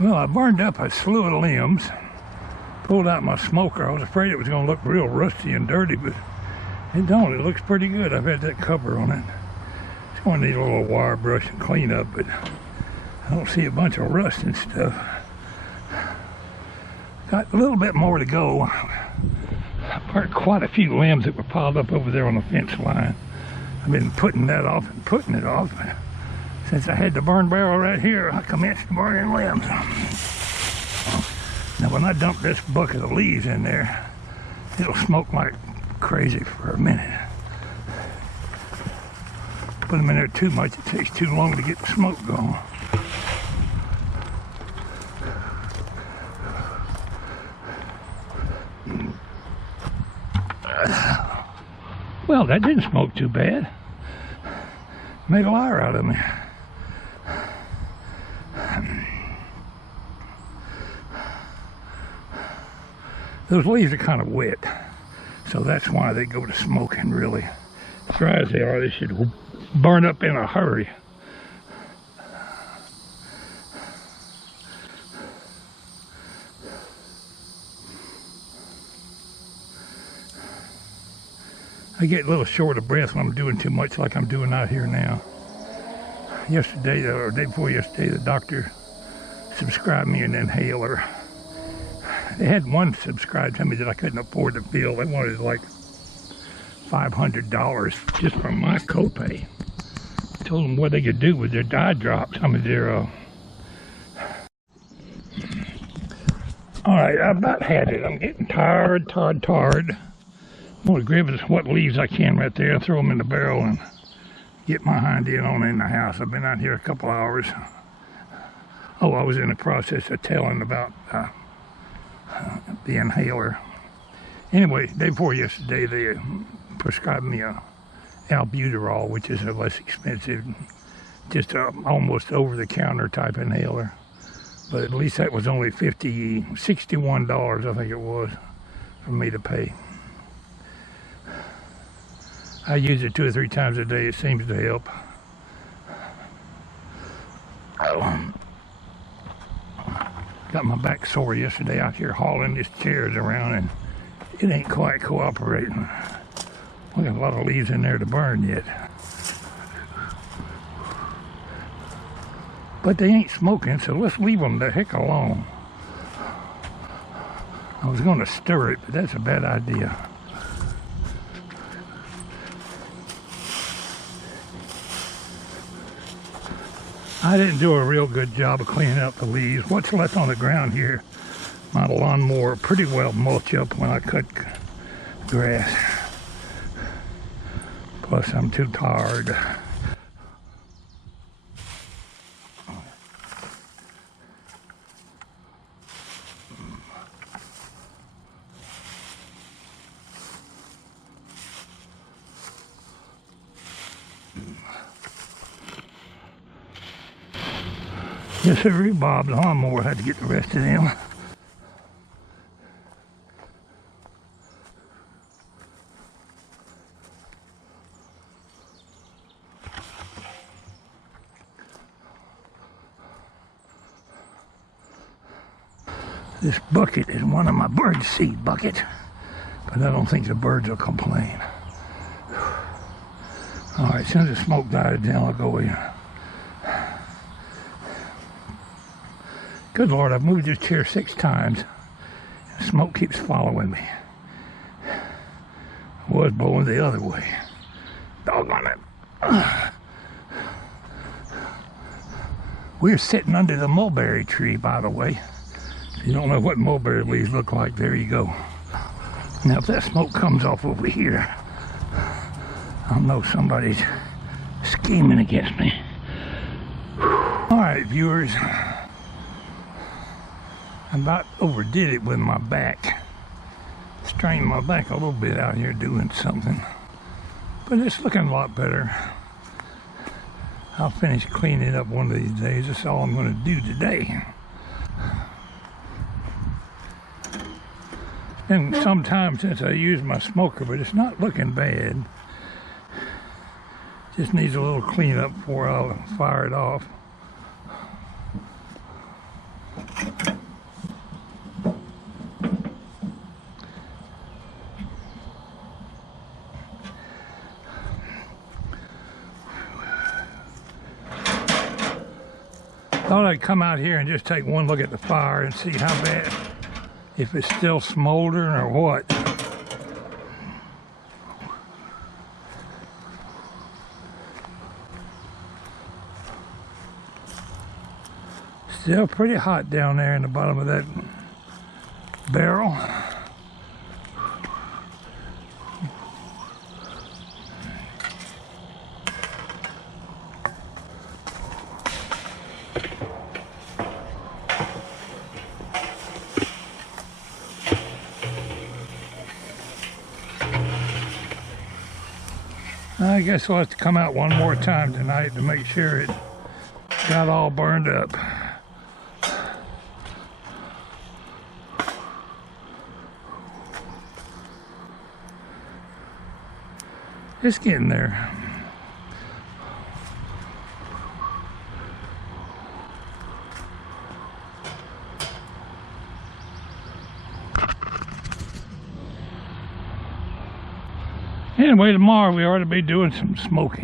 Well, I burned up a slew of limbs, pulled out my smoker. I was afraid it was going to look real rusty and dirty, but it don't. It looks pretty good. I've had that cover on it. It's going to need a little wire brush and clean up, but I don't see a bunch of rust and stuff. Got a little bit more to go. I burnt quite a few limbs that were piled up over there on the fence line. I've been putting that off and putting it off. Since I had the burn barrel right here, I commenced burning limbs. Now when I dump this bucket of leaves in there, it'll smoke like crazy for a minute. Put them in there too much, it takes too long to get the smoke going. Well, that didn't smoke too bad. Made a liar out of me. Those leaves are kind of wet, so that's why they go to smoking really. As dry as they are, they should burn up in a hurry. I get a little short of breath when I'm doing too much like I'm doing out here now. Yesterday, or day before yesterday, the doctor subscribed me an inhaler. They had one subscribed to me that I couldn't afford to fill. They wanted like $500 just for my copay. I told them what they could do with their eye drops. I mean, their all right, I about had it. I'm getting tired. I'm going to grab what leaves I can right there, throw them in the barrel, and get my hind end on in the house. I've been out here a couple hours. Oh, I was in the process of telling about the inhaler. Anyway, day before yesterday, they prescribed me a albuterol, which is a less expensive, just almost over-the-counter type inhaler. But at least that was only $61, I think it was, for me to pay. I use it 2 or 3 times a day. It seems to help. Got my back sore yesterday out here hauling these chairs around, and it ain't quite cooperating. We got a lot of leaves in there to burn yet. But they ain't smoking, so let's leave them the heck alone. I was going to stir it, but that's a bad idea. I didn't do a real good job of cleaning up the leaves. What's left on the ground here, my lawnmower pretty well mulch up when I cut grass. Plus, I'm too tired. Yes, sir, Bob, the lawnmower had to get the rest of them. This bucket is one of my bird seed buckets, but I don't think the birds will complain. All right, as soon as the smoke dies down, I'll go in. Good Lord, I've moved this chair 6 times. The smoke keeps following me. It was blowing the other way. Doggone it. We're sitting under the mulberry tree, by the way. If you don't know what mulberry leaves look like, there you go. Now, if that smoke comes off over here, I'll know somebody's scheming against me. All right, viewers. I about overdid it with my back. Strained my back a little bit out here doing something. But it's looking a lot better. I'll finish cleaning up one of these days. That's all I'm going to do today. It's been some time since I used my smoker, but it's not looking bad. Just needs a little cleanup before I'll fire it off. Thought I'd come out here and just take one look at the fire and see how bad, if it's still smoldering or what. Still pretty hot down there in the bottom of that barrel. I guess we'll have to come out one more time tonight to make sure it got all burned up. It's getting there. Anyway, tomorrow we ought to be doing some smoking.